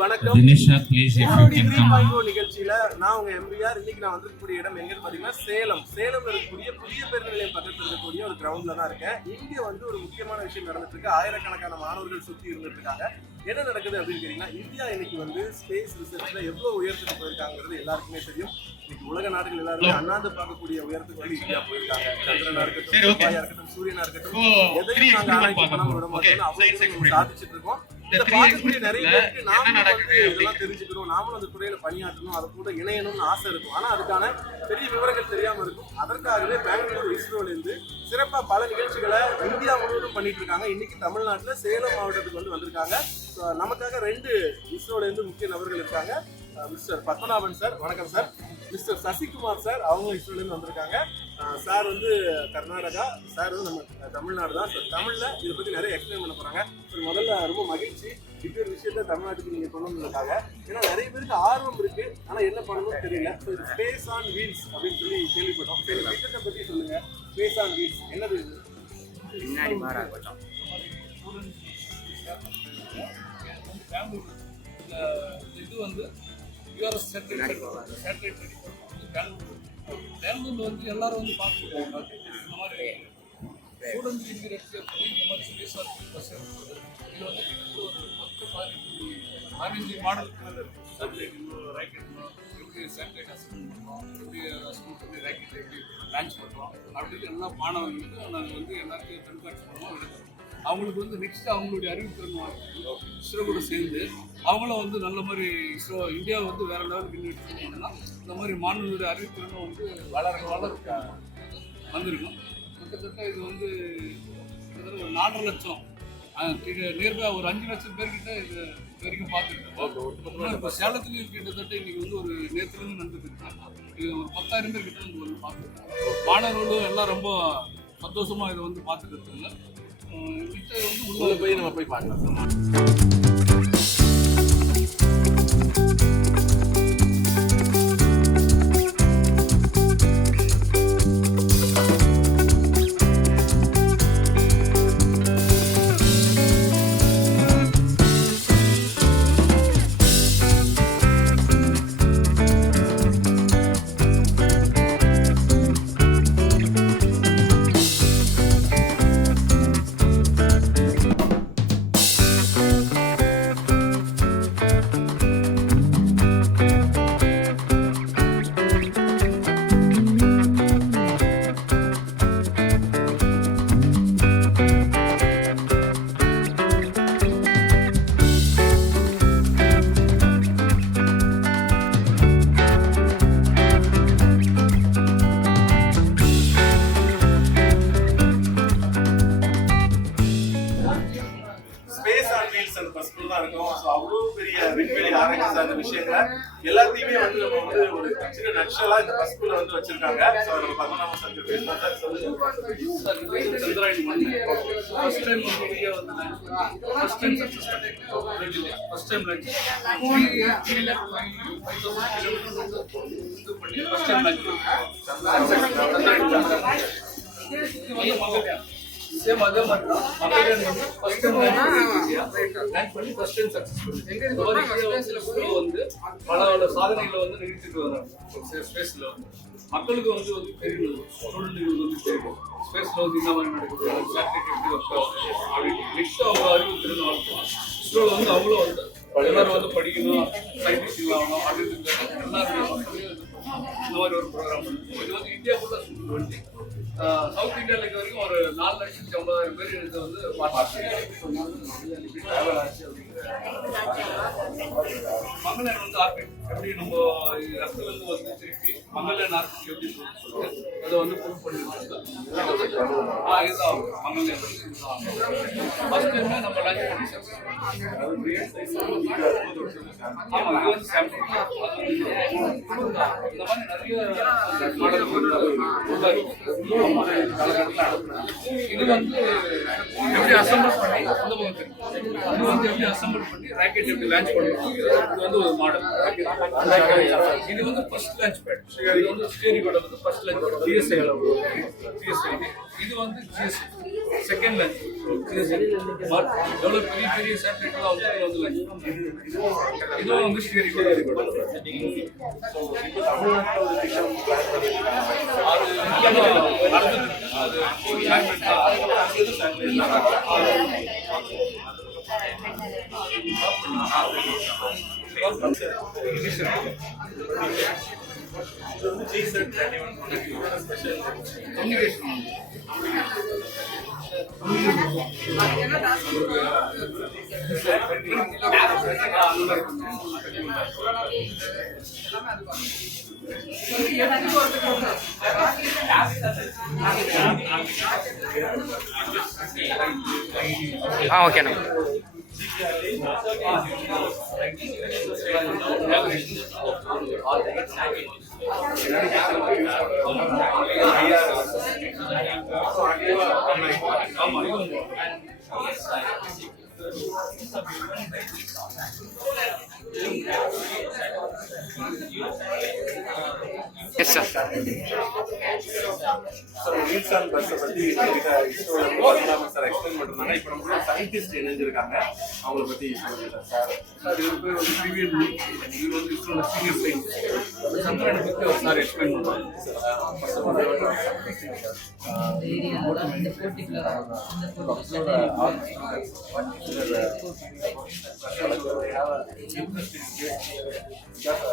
வணக்கம். Dinisha, please if you can come on. நிகழ்ச்சியில நான் உங்க எம்பிஆர். இன்னைக்கு நான் வந்திருக்கக்கூடிய இடம் எங்கன்னு பாத்தீங்கன்னா சேலம் இருக்கக்கூடிய புதிய பேருந்து நிலையம் பக்கத்தில் இருக்கக்கூடிய ஒரு கிரவுண்ட்ல தான் இருக்கேன். இங்க வந்து ஒரு முக்கியமான விஷயம் நடந்துட்டு இருக்கு. ஆயிரக்கணக்கான மாணவர்கள் சுத்தி இருந்துட்டு இருக்காங்க. என்ன நடக்குது அப்படின்னு கேட்டீங்கன்னா, இந்தியா இன்னைக்கு வந்து ஸ்பேஸ் ரிசர்ச்ல எவ்வளவு உயரத்துக்கு போயிருக்காங்கிறது எல்லாருக்குமே தெரியும். இன்னைக்கு உலக நாடுகள் எல்லாருமே அண்ணாந்து பார்க்கக்கூடிய உயரத்துக்கு வந்து இந்தியா போயிருக்காங்க. சந்திரனா இருக்கட்டும், செவ்வாயா இருக்கட்டும், சூரியனா இருக்கட்டும், எதையும் நாங்க ஆராய்ச்சி பண்ணாம விட மாட்டோம். அவ்வளவு சாதிச்சுட்டு இருக்கோம். இதை பார்க்கக்கூடிய நிறைய பேருக்கு நாமளும் வந்து இதெல்லாம் தெரிஞ்சுக்கணும், நாமளும் அந்த துறையில பணியாற்றணும், அதை கூட இணையணும்னு ஆசை இருக்கும். ஆனா அதுக்கான பெரிய விவரங்கள் தெரியாம இருக்கும். அதற்காகவே பெங்களூரு இஸ்ரோல இருந்து சிறப்பா பல நிகழ்ச்சிகளை இந்தியா முழுவதும் பண்ணிட்டு இருக்காங்க. இன்னைக்கு தமிழ்நாட்டுல சேலம் மாவட்டத்துக்கு வந்து வந்திருக்காங்க. நமக்காக 2 இஸ்ரோல இருந்து முக்கிய நபர்கள் இருக்காங்க. மிஸ்டர் பத்மநாபன் சார், வணக்கம் சார். மிஸ்டர் சசிகுமார் சார், அவங்க இஸ்ரோல இருந்து வந்திருக்காங்க. சார் வந்து கர்நாடகா, சார் வந்து நம்ம தமிழ்நாடு தான். சார் தமிழ்ல இதை பத்தி நிறைய எக்ஸ்பிளைன் பண்ண போறாங்க. சார் முதல்ல ரொம்ப மகிழ்ச்சி இப்படி ஒரு விஷயத்த தமிழ்நாட்டுக்கு நீங்க கொண்டு வந்ததுக்காக. ஏன்னா நிறைய பேருக்கு ஆர்வம் இருக்கு, ஆனா என்ன பண்ணணும்னு தெரியல. ஸ்பேஸ் ஆன் வீல்ஸ் அப்படின்னு சொல்லி கேள்விப்பட்டோம். சரி, திட்டத்தை பத்தி சொல்லுங்க. ஸ்பேஸ் ஆன் வீல்ஸ் என்னது? பின்னாடி மாறாகட்டும். இது வந்து யூஆர்எஸ் சேட்டலைட் பெங்களூர்ல வந்து எல்லாரும் வந்து பார்த்துருக்காங்க. இந்த மாதிரி ஸ்டூடெண்ட் இன்ஜினியர்ஸ் இந்த மாதிரி ஸ்பேஸ் பஸ் இது வந்து ஒரு 10-15 மாடலுக்கு மேலே இருக்குது. சேட்டலைட் ராக்கெட் எப்படி சேட்டலைட் அசெம்பிள் பண்ணுறோம், எப்படி அசெம்பிள் பண்ணி ராக்கெட் எப்படி லான்ச் பண்ணுறோம் அப்படின்னு எல்லா மாணவர்களுக்கும் நாங்கள் வந்து எல்லாத்தையும் கண்காட்சி பண்ணுவோம், விடுக்கிறோம். அவங்களுக்கு வந்து நெக்ஸ்ட் அவங்களுடைய அறிவுத்திறன் இஸ்ரோ கூட சேர்ந்து அவங்களும் வந்து நல்ல மாதிரி இஸ்ரோ இந்தியா வந்து வேற லெவலுக்கு இன்னும் இந்த மாதிரி மாணவர்களுடைய அறிவுத்திறனும் வந்து வளர்க்க வந்திருக்கும். கிட்டத்தட்ட இது வந்து கிட்டத்தட்ட ஒரு 4.5 லட்சம் நியர்பை ஒரு 5 லட்சம் பேர்கிட்ட இது வரைக்கும் பார்த்துருக்கோம். இப்போ சேலத்துலேயும் கிட்டத்தட்ட இன்னைக்கு வந்து ஒரு நேற்றுலேருந்து நடந்துட்டு இருக்காங்க. இது ஒரு 10,000 பேர்கிட்ட வந்து பார்த்துருக்காங்க. மாணவர்களும் எல்லாம் ரொம்ப சந்தோஷமாக இதை வந்து பார்த்துட்டு இருக்காங்க. இது வந்து உள்ள போய் நம்ம போய் பார்க்கலாம். அவ்வளவு பெரிய விண்வெளி ஆராய்ச்சி சார்ந்த விஷயங்களை எல்லாத்தையுமே வந்து நம்ம வந்து ஒரு சின்ன நக்ஷலா இந்த பஸ்குள்ள வந்து வச்சிருக்காங்க. நம்ம பத்மநாப சார் பேசலாம். சந்திராயன் மண் ஃபர்ஸ்ட் டைம் இந்தியா வந்து ஃபர்ஸ்ட் டைம் சக்சஸ் பண்ணிருக்கோம். First time launch 3 lakh 5,000 kilometre பண்ணி ஃபர்ஸ்ட் டைம் லான்ச் சேம் அதே மாதிரி தான் மங்கள்யான் வந்து ஃபர்ஸ்ட் டைம் லான்ச் பண்ணி ஃபர்ஸ்ட் டைம் சக்சஸ்ஃபுல். இந்த மாதிரி வந்து பல சாதனைகளை வந்து நிகழ்த்திட்டு வராங்க. ஸ்பேஸ்ல வந்து மக்களுக்கு வந்து தெரியணும், ஸ்டூடெண்ட்டுகளுக்கு வந்து தெரியும் ஸ்பேஸ்ல வந்து என்ன மாதிரி நடக்குது, சேட்டலைட் எப்படி ஒர்க் ஆகுது அப்படின்னு நெக்ஸ்ட் அவங்க அறிவு திறன் வளர்க்கலாம். இஸ்ரோல வந்து அவங்களும் வந்து எல்லாரும் வந்து படிக்கணும், சயின்டிஸ்ட் ஆகணும் அப்படின்னு எல்லாருமே இந்த மாதிரி ஒரு ப்ரோக்ராம் இது வந்து இந்தியாவுக்குள்ள வந்து சவுத் இந்தியாவில் இருக்க வரைக்கும் ஒரு 4,50,000 பேர் இதை வந்து டிராவல் ஆச்சு. அப்படிங்கிற மங்கள்யான் வந்து ஆர்பிட் எப்படி நம்ம ரத்தத்துலேருந்து வந்து திருப்பி மங்கள்யான் ஆர்பிட் எப்படி சொல்லுவாங்க அதை வந்து ப்ரூவ் பண்ணிருக்காங்க. இதுதான் மங்கள்யான் ஃபர்ஸ்ட் டைமே நம்ம லான்ச் பண்ணி ஆமாம் இது வந்து சாம்பிள் இந்த மாதிரி நிறைய இது வந்து எப்படி அசம்பிள் பண்ணி அந்த பக்கம் அது வந்து எப்படி அசம்பிள் பண்ணி ராக்கெட் எப்படி லான்ச் பண்ணுவோம் இது வந்து ஒரு மாடல். இது வந்து ஃபர்ஸ்ட் லான்ச் பேட். இது வந்து ஸ்டேரியோட வந்து ஃபர்ஸ்ட் லான்ச் பேட் GSI. இது வந்து GSI செகண்ட் லான்ச். பட் எவ்வளோ பெரிய பெரிய சேட்டலைட்லாம் வந்து லான்ச் இதுவும் வந்து ஸ்டேரியோட. இப்போ தமிழ்நாட்டில் ஒரு திட்டம் பிளான் பண்ணியிருக்காங்க. அது நடந்துட்டு அது இது வந்து G-SAT 31 ஸ்பெஷல் கம்யூனிகேஷன் ஓகேண்ணா. Yes sir. Sir needs and பஸ்ஸை பற்றி சார் எக்ஸ்பிளைன் பண்ணுறாங்க. இப்போ நம்ம சயின்டிஸ்ட் இணைஞ்சிருக்காங்க, அவங்கள பற்றி சொல்லுங்கள் சார். சார் இது பேர் வந்து பிவிஎன் இது வந்து இஸ்ரோல சீனியர் சயின்ஸ் சந்திரனை பற்றி ஒரு சார் எக்ஸ்பிளைன் பண்ணுவாங்க.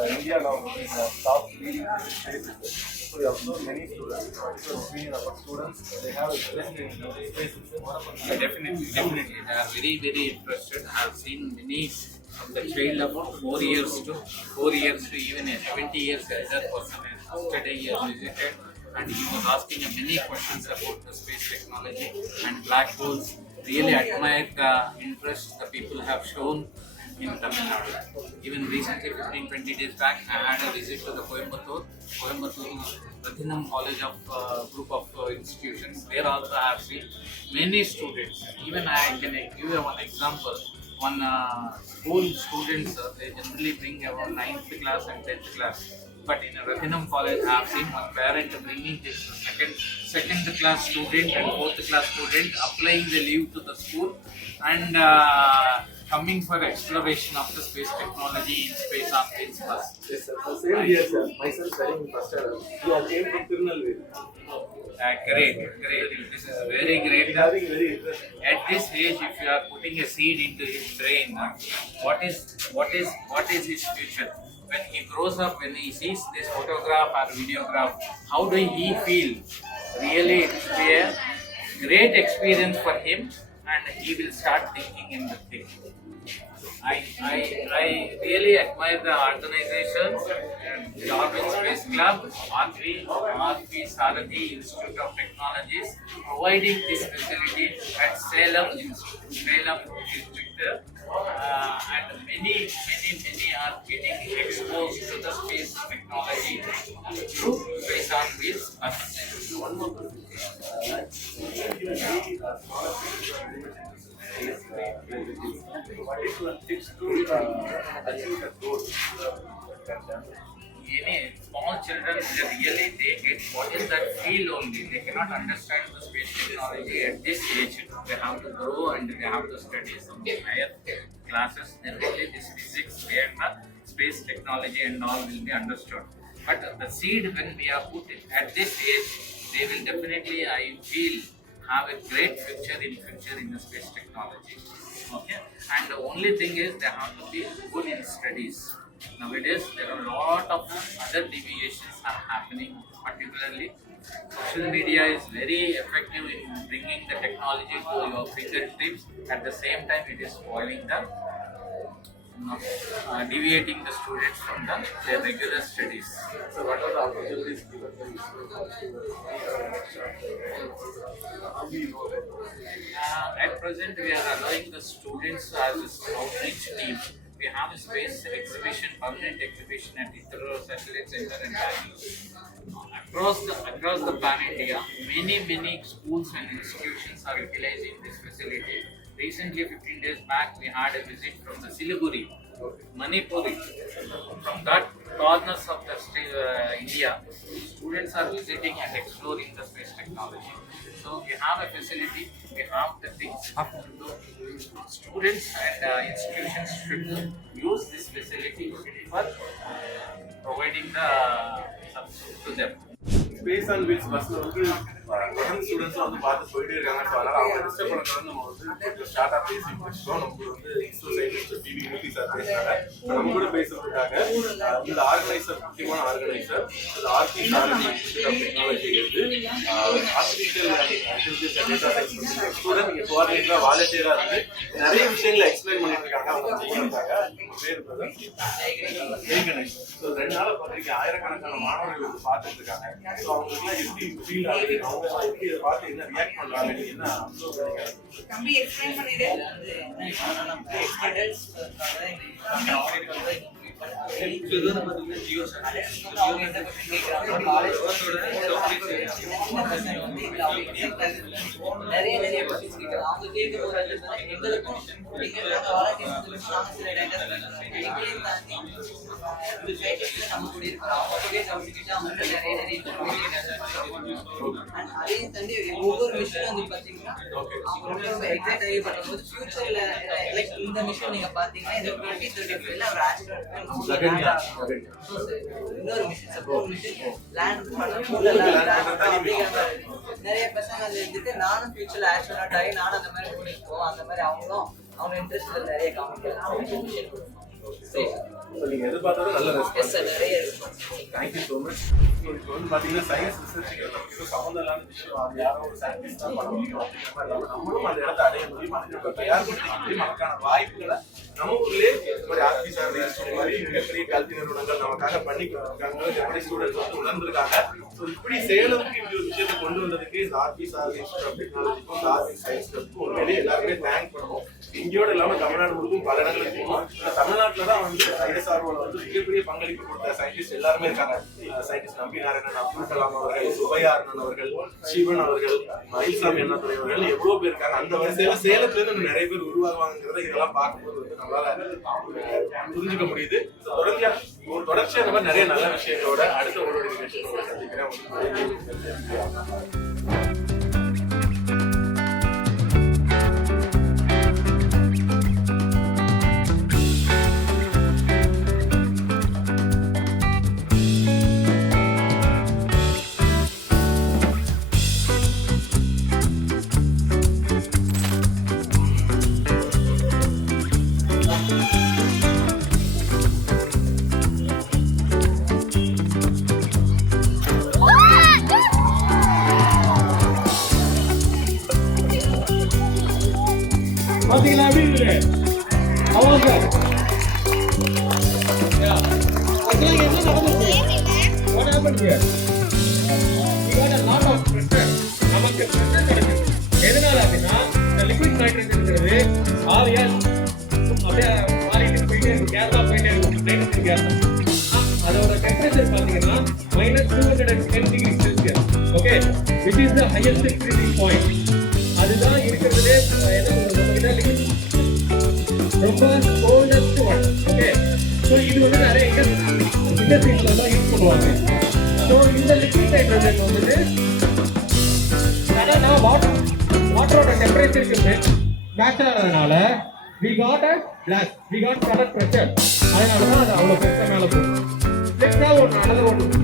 India now is top leading spaces. So we observe many students. What is your opinion about students? They have interest in space. Definitely. They are very interested. I have seen many from the child about 4 years to even a 70 years elder person. Yesterday he has visited and he was asking many questions about the space technology and black holes. Really admire the interest the people have shown in Tamil Nadu. Even recently, 15-20 days back, I had a visit to the Coimbatore Rathinam College of group of institutions. There also I have seen many students. Even I can give you one example. One school students, they generally bring around 9th class and 10th class. But in a Rathinam college, I have seen one parent bringing his second class student and 4th class student, applying the leave to the school and coming for exploration of the space technology in space on space bus. Yes, sir. So same here, sir. My son studying in first year. He came from Tirunelveli. Great. This is very great. Having very interest. At this age, if you are putting a seed into his brain, what is his future? When he grows up, when he sees this photograph or videograph, how do he feel? Really, it will be a great experience for him, and he will start thinking in the thing. I really admire the organizations, the Orbit Space Club, RP Sarathi Institute of Technologies, providing this facility at Salem District, and many are getting exposed to the space technology through Space on Wheels. One more question. What is your tips to achieve the goal? Any small children, they get what is that feel only. They cannot understand the space technology at this age. They have to grow and they have to study some higher classes. Then only this physics and the space technology and all will be understood. But the seed, when we are put it at this age, they will definitely, I feel, have a great future in the space technology. Okay, and the only thing is they have to be good in studies. Nowadays, there are a lot of other deviations are happening. Particularly, social media is very effective in bringing the technology to your fingertips. At the same time, it is spoiling the, deviating the students from their regular studies. So what are the opportunities given by At present, we are allowing the students as an outreach team. We have a space exhibition, permanent exhibition at ISRO Satellite Center in Bangalore. Across the pan India, many schools and institutions are utilizing this facility. recently 15 days back we had a visit from the Siliguri, Manipuri. From that corners of the India, students are visiting and exploring the space technology. So we have a facility, we have the things to do. Students and institutions should use this facility for providing the subsidy to them. Space and wheels பஸ்ல வந்து தொடர்ந்து students வந்து பார்த்து போயிட்டே இருக்காங்க. So அதனால அவங்க disturb பண்ண நம்ம வந்து கொஞ்சம் ஷார்ட்டாக பேசி முடிச்சிட்டோம். நம்ம கூட வந்து ISRO scientist P V Murthy sir பேசுறாங்க. நம்ம கூட பேசுறதுக்காக இந்த ஆர்கனைசர், முக்கியமான ஆர்கனைசர் ஆர்கி இன்ஸ்டிடியூட் ஆஃப் டெக்னாலஜி இருந்து ஆர்டிஃபிஷியல் இன்டெலிஜென்ஸ் ஸ்டூடெண்ட் இங்கே கோஆர்டினேட்டராக வாலண்டியராக இருந்து நிறைய விஷயங்களை எக்ஸ்பிளைன் பண்ணிட்டு இருக்காங்க. அவங்க செய்யறதுக்காக பேர் ஜெய்கணேஷ். ஸோ 2 நாளா பார்த்தீங்க ஆயிரக்கணக்கான மாணவர்கள் வந்து பார்த்துட்டு இருக்காங்க. ஸோ அவங்களுக்குலாம் எப்படி ஃபீல் ஆகுது, அவங்க எப்படி இதை பார்த்து என்ன ரியாக்ட் பண்றாங்க, நீங்க என்ன அப்சர்வ் பண்ணீங்க? கம்பி எக்ஸ்பிளைன் பண்ணிடு. அடல்ட்ஸ் நிறைய அவங்க கேட்கும்போது எங்களுக்கும் நம்ம கூட இருக்கிறோம். அவங்க கவனிச்சுக்கிட்டு அவங்க நிறைய அதையும் தாண்டி ஒவ்வொரு மிஷினும் வந்து பாத்தீங்கன்னா அவங்க ரொம்ப எக்ஸைட் ஆகி பண்ணும்போது ஃபியூச்சர்ல லைக் இந்த மிஷின் நீங்க பாத்தீங்கன்னா இந்த 2035ல ஒரு ஆஸ்ட்ரோனாட் இன்னொரு மிஷின் சப்போர்ட் மிஷின் லேண்ட் பண்ண நிறைய பசங்க வந்து இருந்துட்டு நானும் ஃபியூச்சர்ல ஆஸ்ட்ரோனாட் ஆகி நானும் அந்த மாதிரி கூட்டிட்டு போவோம். அந்த மாதிரி அவங்களும் அவங்க இன்ட்ரெஸ்ட்ல நிறைய காமிக்கலாம். நீங்க எதிர்பார்த்தது நல்ல ரெஸ்பான்ஸ். நிறைய தேங்க்யூ ஸோ மச். இப்போ வந்து பார்த்தீங்கன்னா சயின்ஸ் ரிசர்ச்சுங்கிறது நமக்கு எதுவும் சம்மந்தம் இல்லாத விஷயம். அது யாரோ ஒரு சயின்டிஸ்ட் தான் பண்ண முடியும் அப்படிங்கிற மாதிரி இல்லாமல் நம்மளும் அந்த இடத்த அடைய முடியும். அதுக்கு நம்ம தயார்படுத்திக்க முடியும். நமக்கான வாய்ப்புகளை நம்ம ஊர்லேயே இந்த மாதிரி ஆர்பி சார் இந்த மாதிரி மிகப்பெரிய கல்வி நிறுவனங்கள் நமக்காக பண்ணி கொடுத்துருக்காங்க. எப்படி ஸ்டூடெண்ட்ஸ் வந்து உணர்ந்திருக்காங்க. ஸோ இப்படி சேலத்துக்கு இப்படி ஒரு விஷயத்தை கொண்டு வந்ததுக்கு இந்த ஆர்பி சார் இன்ஸ்டியூட் ஆஃப் டெக்னாலஜிக்கும் இந்த ஆர்பி சயின்ஸ் கிளப்புக்கும் உண்மையிலேயே எல்லாருமே தேங்க் பண்ணுவோம். இங்கேயோட இல்லாமல் தமிழ்நாடு முழுக்கும் பல இடங்களுக்கு போகும். தமிழ்நாட்டில் தான் வந்து ஐஎஸ்ஆர்ஓல வந்து மிகப்பெரிய பங்களிப்பு கொடுத்த சயின்டிஸ்ட் எல்லாருமே இருக்காங்க. சயின்டிஸ்ட் நம்பி நாராயணன், அப்துல் கலாம் அவர்கள், சுபையா அண்ணன் அவர்கள், சிவன் அவர்கள், மயில்சாமி அண்ணாதுரை அவர்கள் எவ்வளவு பேர் இருக்காங்க. அந்த வரிசையில சேலத்துல இருந்து நிறைய பேர் உருவாகுவாங்கிறத இதெல்லாம் பார்க்கும்போது வந்து நம்மளால புரிஞ்சுக்க முடியுது. தொடர்ச்சியா இந்த மாதிரி நிறைய நல்ல விஷயங்களோட அடுத்த ஒரு நிகழ்ச்சியோட சந்திக்கிறேன். பாத்தீங்களா எப்படி இருக்கு? அவங்க என்ன நடந்துச்சு? What happened here? We got a lot of pressure. நமக்கு pressure கிடைக்குது. எதனால அப்படின்னா இந்த liquid nitrogenங்கிறது ஆவியால் அப்படியே மாறிட்டு போயிட்டே இருக்கு. கேஸா போயிட்டே இருக்கு. Nitrogen gas. அதோட டெம்பரேச்சர் பாத்தீங்கன்னா -210 degree Celsius. Okay, which is the highest freezing point. அதுதான் இருக்கிறதுலே ரொம்ப கோல்டஸ்ட் ஒன். ஓகே, ஸோ இது வந்து நிறைய இண்டஸ்ட்ரீஸ்ல தான் யூஸ் பண்ணுவாங்க. ஸோ இந்த லிக்விட் நைட்ரஜன் வந்துட்டு ஆனால் வாட்டரோட டெம்பரேச்சருக்கு மேட்ச் ஆனதுனால we got a blast, we got product pressure. அதனால தான் அது அவ்வளோ பெருசாக மேலே போகும். நெக்ஸ்ட் ஒன்று